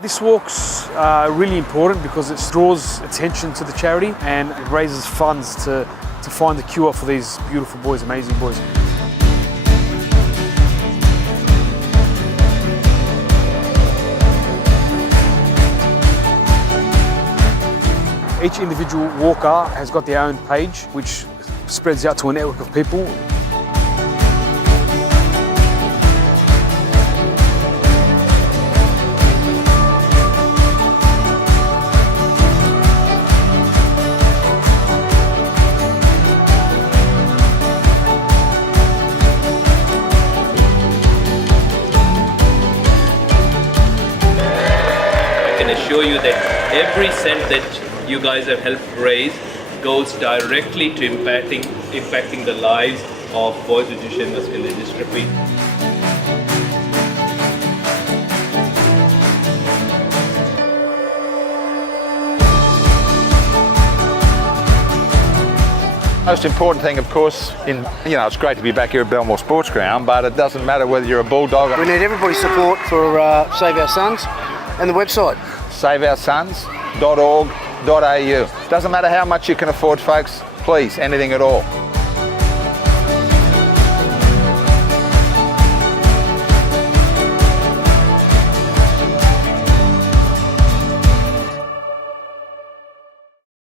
This walk's really important because it draws attention to the charity and it raises funds to find the cure for these beautiful boys, amazing boys. Each individual walker has got their own page, which spreads out to a network of people. I can assure you that every cent that you guys have helped raise goes directly to impacting the lives of boys with Duchenne muscular dystrophy. Most important thing, of course, it's great to be back here at Belmore Sports Ground, but it doesn't matter whether you're a bulldog. We need everybody's support for Save Our Sons and the website. SaveOurSons.org.au. Doesn't matter how much you can afford, folks, please, anything at all.